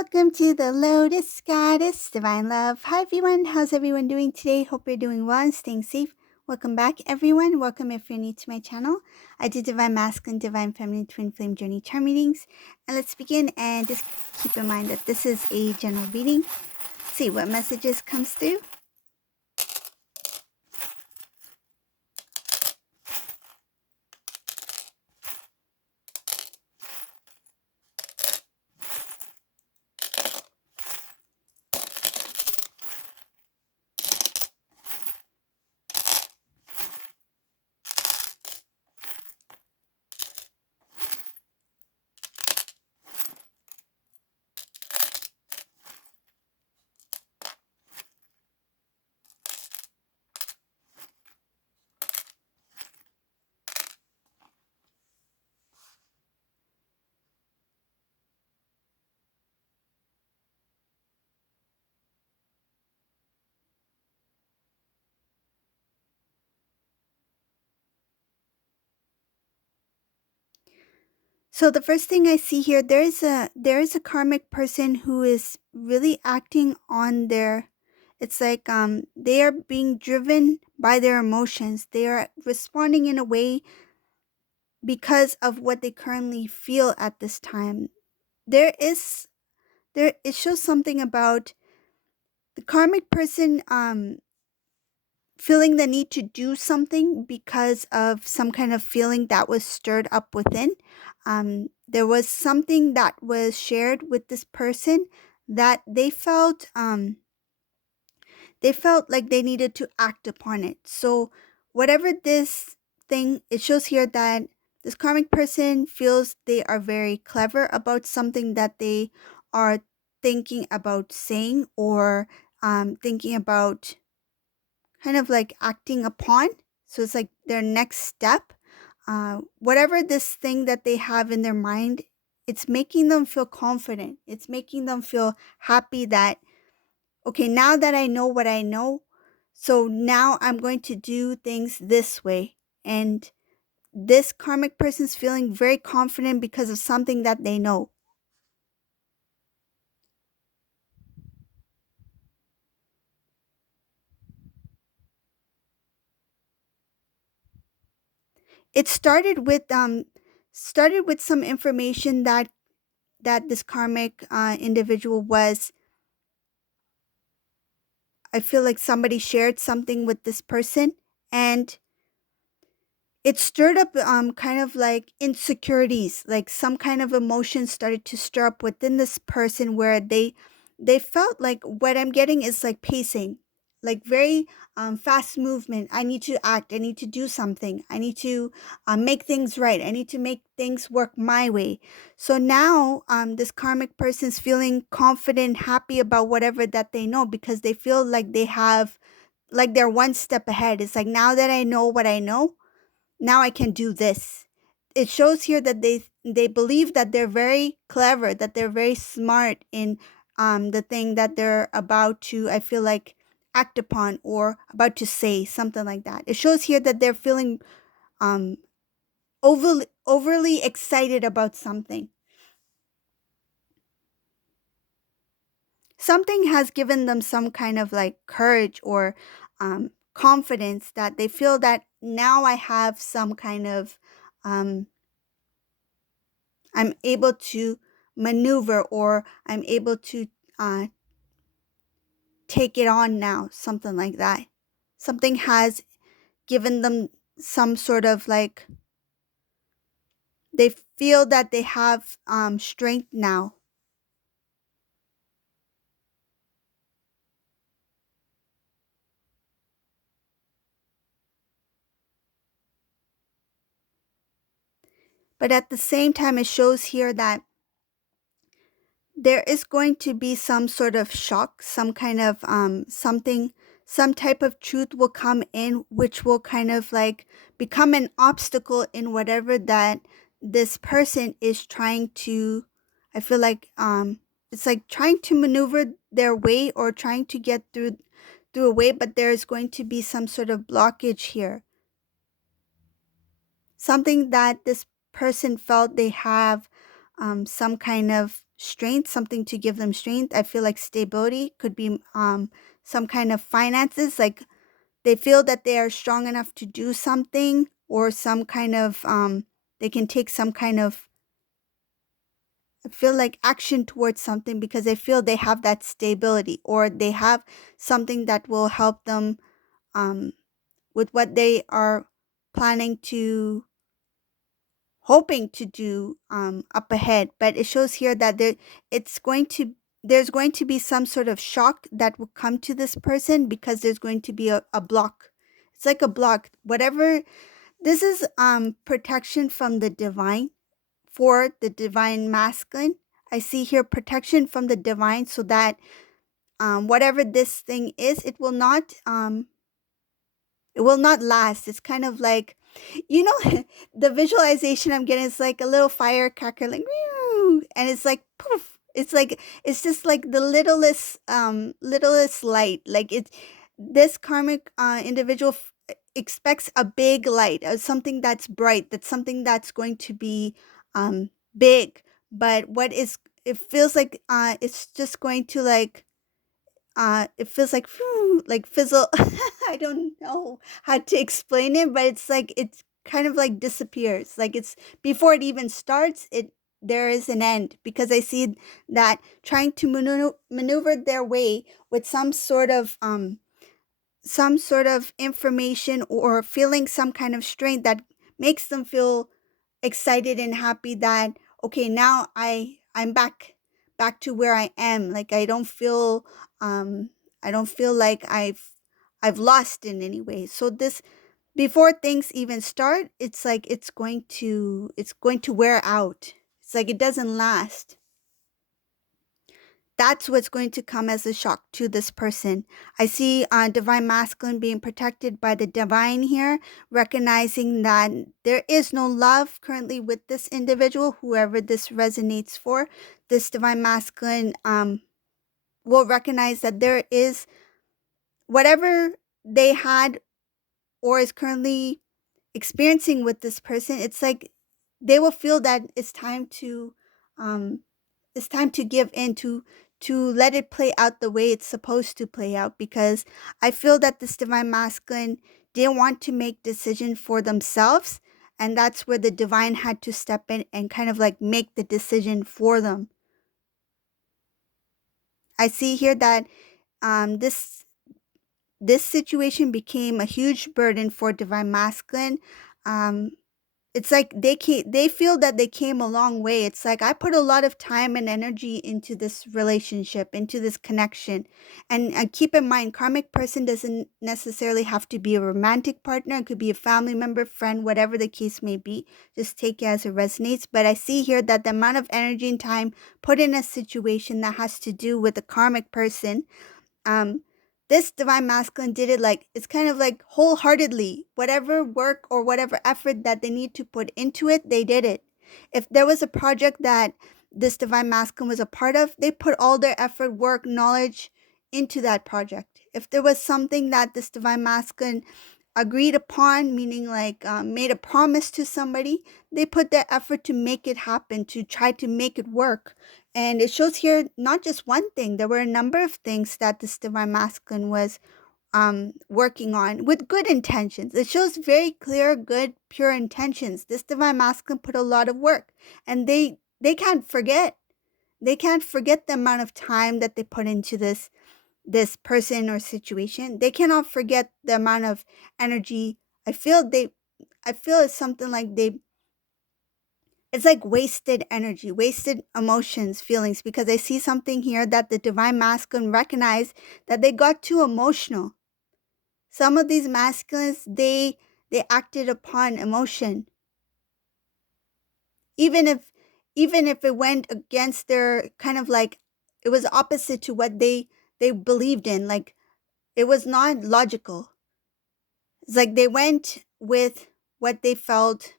Welcome to the Lotus Goddess Divine Love. Hi everyone, how's everyone doing today? Hope you're doing well and staying safe. Welcome back everyone. Welcome if you're new to my channel. I do Divine Masculine, Divine Feminine, Twin Flame Journey Charm readings. And let's begin, and just keep in mind that this is a general reading. See what messages comes through. So the first thing I see here, there is a karmic person who is really acting on their, it's like they are being driven by their emotions. They are responding in a way because of what they currently feel at this time. It shows something about the karmic person feeling the need to do something because of some kind of feeling that was stirred up within. There was something that was shared with this person that they felt like they needed to act upon it. So whatever this thing, it shows here that this karmic person feels they are very clever about something that they are thinking about saying, or thinking about kind of like acting upon. So it's like their next step. Whatever this thing that they have in their mind, it's making them feel confident. It's making them feel happy that, okay, now that I know what I know, so now I'm going to do things this way. And this karmic person's feeling very confident because of something that they know. It started with some information that this karmic individual was, I feel like somebody shared something with this person, and it stirred up kind of like insecurities, like some kind of emotion started to stir up within this person where they felt like what I'm getting is like pacing, like very fast movement. I need to act, I need to do something, I need to make things right, I need to make things work my way. So now this karmic person's feeling confident, happy about whatever that they know, because they feel like they have, like they're one step ahead. It's like, now that I know what I know, now I can do this. It shows here that they believe that they're very clever, that they're very smart in the thing that they're about to, I feel like, act upon or about to say, something like that. It shows here that they're feeling um overly excited about something. Something has given them some kind of like courage or confidence, that they feel that now I have some kind of um I'm able to maneuver, or I'm able to uh, take it on now, something like that. Something has given them some sort of like, they feel that they have strength now. But at the same time, it shows here that there is going to be some sort of shock, some kind of something, some type of truth will come in, which will kind of like become an obstacle in whatever that this person is trying to, I feel like it's like trying to maneuver their way or trying to get through a way, but there is going to be some sort of blockage here. Something that this person felt they have some kind of strength, something to give them strength. I feel like stability could be some kind of finances, like they feel that they are strong enough to do something, or some kind of they can take some kind of, I feel like, action towards something because they feel they have that stability, or they have something that will help them um, with what they are planning to, hoping to do up ahead. But it shows here that it's going to there's going to be some sort of shock that will come to this person because there's going to be a block. It's like a block. Whatever this is, protection from the divine, for the divine masculine. I see here protection from the divine, so that whatever this thing is, it will not last. It's kind of like, you know, the visualization I'm getting is like a little firecracker, like, "Meow," and it's like poof. It's like, it's just like the littlest light. Like it's this karmic individual expects a big light, something that's bright, that's something that's going to be big. But what is, it feels like it's just going to like, it feels like phew, like fizzle. I don't know how to explain it, but it's like it's kind of like disappears. Like it's before it even starts, it there is an end, because I see that trying to maneuver their way with some sort of information, or feeling some kind of strength that makes them feel excited and happy that, okay, now I'm back to where I am. Like um I don't feel like I've lost in any way. So this, before things even start, it's like it's going to wear out. It's like it doesn't last. That's what's going to come as a shock to this person. I see divine masculine being protected by the divine here, recognizing that there is no love currently with this individual, whoever this resonates for. This divine masculine will recognize that there is whatever they had or is currently experiencing with this person. It's like they will feel that um, it's time to give in, to let it play out the way it's supposed to play out, because I feel that this divine masculine didn't want to make decision for themselves, and that's where the divine had to step in and kind of like make the decision for them. I see here that this situation became a huge burden for divine masculine. um it's like they feel that they came a long way. It's like I put a lot of time and energy into this relationship, into this connection. And keep in mind, karmic person doesn't necessarily have to be a romantic partner. It could be a family member, friend, whatever the case may be. Just take it as it resonates. But I see here that the amount of energy and time put in a situation that has to do with a karmic person, um this divine masculine did it, like it's kind of like wholeheartedly. Whatever work or whatever effort that they need to put into it, they did it. If there was a project that this divine masculine was a part of, they put all their effort, work, knowledge into that project. If there was something that this divine masculine agreed upon, meaning like made a promise to somebody, they put their effort to make it happen, to try to make it work. And it shows here not just one thing, there were a number of things that this divine masculine was working on with good intentions. It shows very clear, good, pure intentions. This divine masculine put a lot of work, and they can't forget. They can't forget the amount of time that they put into this person or situation. They cannot forget the amount of energy. I feel it's something like it's like wasted energy, wasted emotions, feelings, because I see something here that the divine masculine recognized, that they got too emotional. Some of these masculines, they acted upon emotion, even if it went against their kind of like, it was opposite to what they believed in. Like it was not logical. It's like they went with what they felt,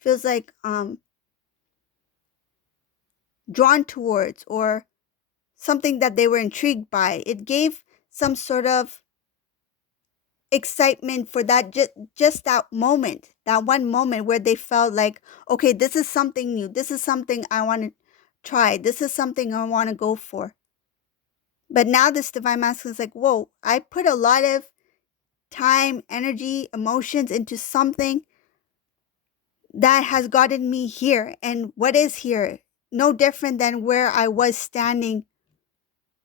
feels like drawn towards, or something that they were intrigued by. It gave some sort of excitement for that, just that moment, that one moment where they felt like, okay, this is something new. This is something I want try. This is something I want to go for. But now this divine masculine is like, whoa, I put a lot of time, energy, emotions into something that has gotten me here. And what is here? No different than where I was standing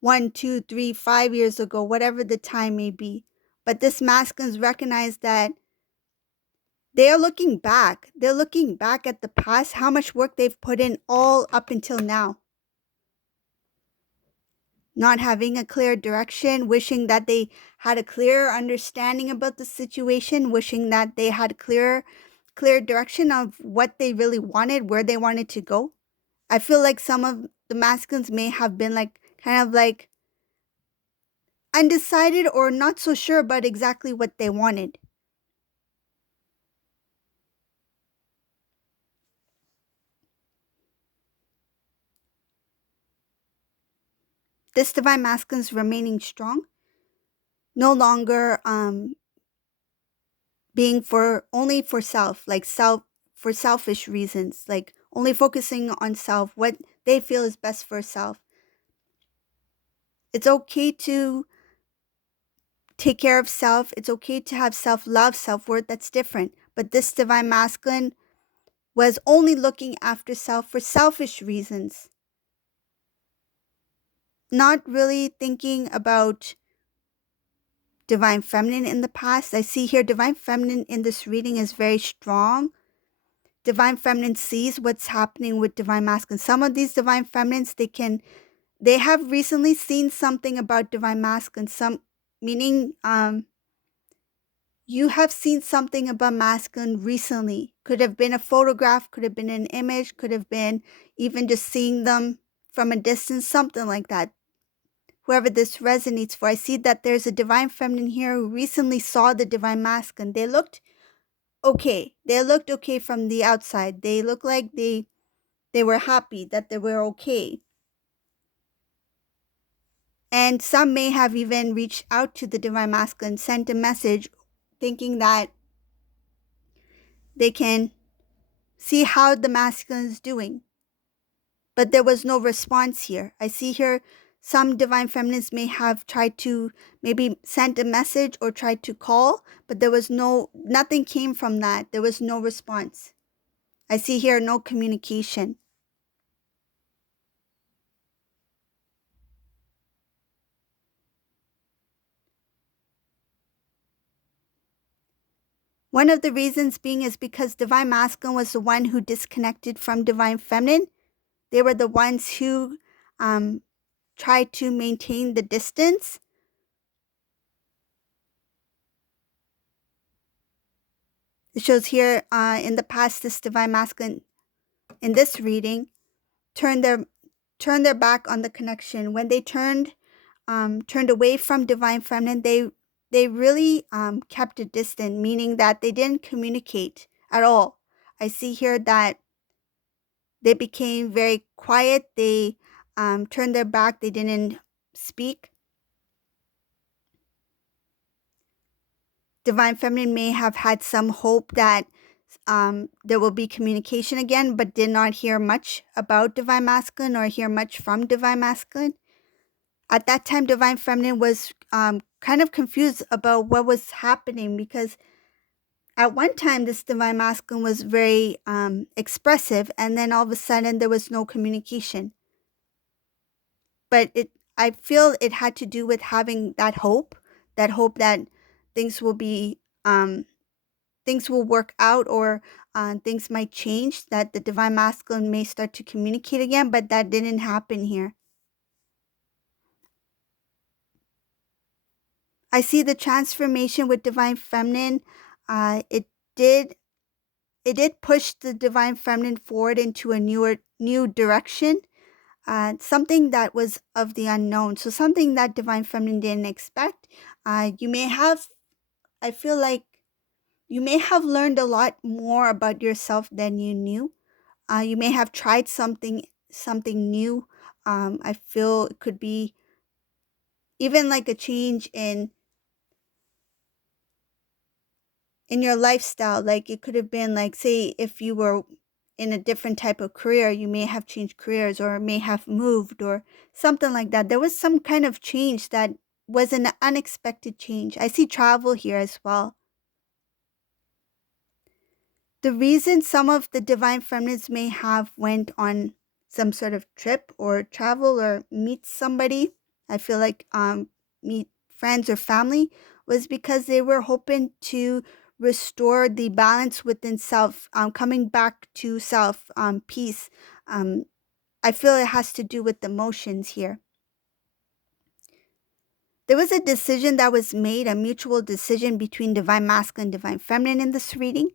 1, 2, 3, 5 years ago, whatever the time may be. But this masculines recognize that they are looking back. They're looking back at the past, how much work they've put in all up until now. Not having a clear direction, wishing that they had a clearer understanding about the situation, wishing that they had clear direction of what they really wanted, where they wanted to go. I feel like some of the masculines may have been like kind of like undecided or not so sure about exactly what they wanted. This divine masculine is remaining strong, no longer being for only for self, like self for selfish reasons, like only focusing on self, what they feel is best for self. It's okay to take care of self. It's okay to have self-love, self-worth. That's different. But this divine masculine was only looking after self for selfish reasons, not really thinking about divine feminine in the past. I see here divine feminine in this reading is very strong. Divine feminine sees what's happening with divine masculine. Some of these divine feminines, they have recently seen something about divine masculine. Some meaning you have seen something about masculine recently. Could have been a photograph, could have been an image, could have been even just seeing them from a distance, something like that. Whoever this resonates for, I see that there's a divine feminine here who recently saw the divine masculine. They looked okay. They looked okay from the outside. They looked like they were happy that they were okay. And some may have even reached out to the divine masculine, sent a message thinking that they can see how the masculine is doing. But there was no response here. I see here some divine feminines may have tried to maybe send a message or tried to call, but there was nothing came from that. There was no response. I see here no communication. One of the reasons being is because divine masculine was the one who disconnected from divine feminine. They were the ones who tried to maintain the distance. It shows here in the past, this divine masculine in this reading turned their back on the connection. When they turned away from divine feminine, they really kept a distance, meaning that they didn't communicate at all. I see here that they became very quiet. They turned their back. They didn't speak. Divine feminine may have had some hope that there will be communication again, but did not hear much about divine masculine or hear much from divine masculine. At that time, divine feminine was kind of confused about what was happening, because at one time this divine masculine was very expressive, and then all of a sudden there was no communication. But I feel it had to do with having that hope that things will be things will work out, or things might change, that the divine masculine may start to communicate again, but that didn't happen here. I see the transformation with divine feminine. It did push the divine feminine forward into a new direction, something that was of the unknown. So something that divine feminine didn't expect. You may have, I feel like you may have learned a lot more about yourself than you knew. You may have tried something new. I feel it could be even like a change in your lifestyle. Like it could have been like, say, if you were in a different type of career. You may have changed careers or may have moved or something like that. There was some kind of change that was an unexpected change. I see travel here as well. The reason some of the divine feminines may have went on some sort of trip or travel or meet somebody, I feel like meet friends or family, was because they were hoping to restore the balance within self, coming back to self, peace. um, I feel it has to do with emotions here. There was a decision that was made, a mutual decision between divine masculine and divine feminine in this reading.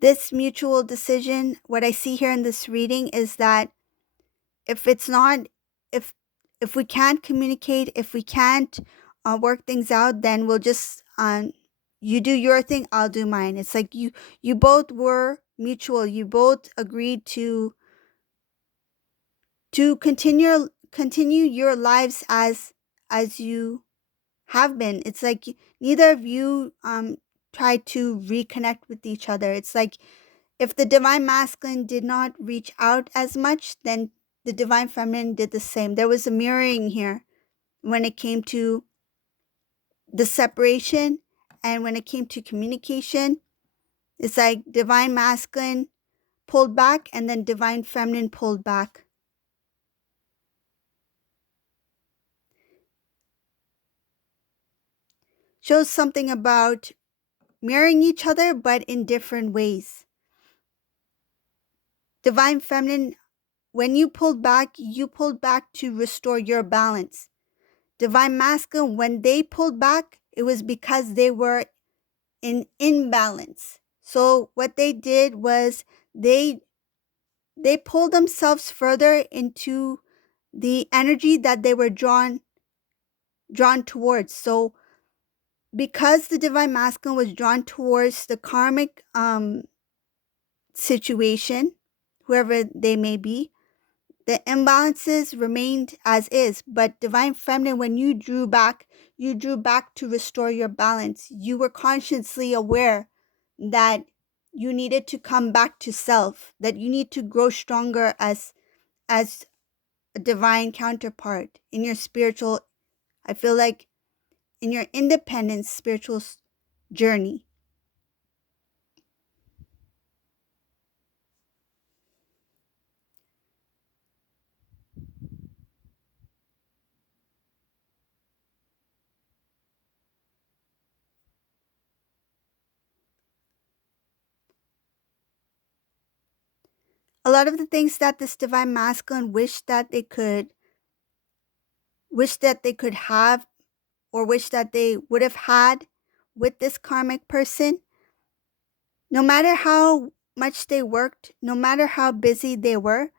This mutual decision, what I see here in this reading is that if it's not, if if we can't communicate, if we can't work things out, then we'll just you do your thing, I'll do mine. It's like you both were mutual. You both agreed to continue your lives as you have been. It's like neither of you tried to reconnect with each other. It's like if the divine masculine did not reach out as much, then the divine feminine did the same. There was a mirroring here when it came to the separation and when it came to communication. It's like divine masculine pulled back and then divine feminine pulled back. Shows something about mirroring each other but in different ways. Divine feminine, when you pulled back to restore your balance. Divine masculine, when they pulled back, it was because they were in imbalance. So what they did was they pulled themselves further into the energy that they were drawn towards. So because the divine masculine was drawn towards the karmic situation, whoever they may be, the imbalances remained as is, but divine feminine, when you drew back to restore your balance. You were consciously aware that you needed to come back to self, that you need to grow stronger as a divine counterpart in your spiritual, I feel like in your independent spiritual journey. A lot of the things that this divine masculine wish that they could have or wish that they would have had with this karmic person, no matter how much they worked, no matter how busy they were,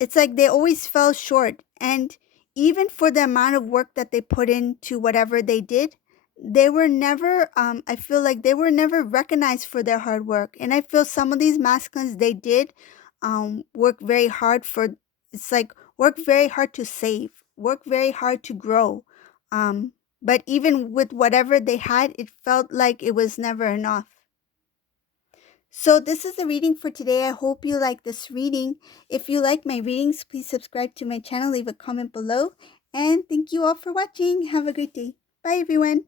it's like they always fell short. And even for the amount of work that they put into whatever they did, they were never, I feel like they were never recognized for their hard work. And I feel some of these masculines, they did work very hard for, it's like work very hard to save, work very hard to grow. But even with whatever they had, it felt like it was never enough. So this is the reading for today. I hope you like this reading. If you like my readings, please subscribe to my channel, leave a comment below, and thank you all for watching. Have a great day. Bye everyone.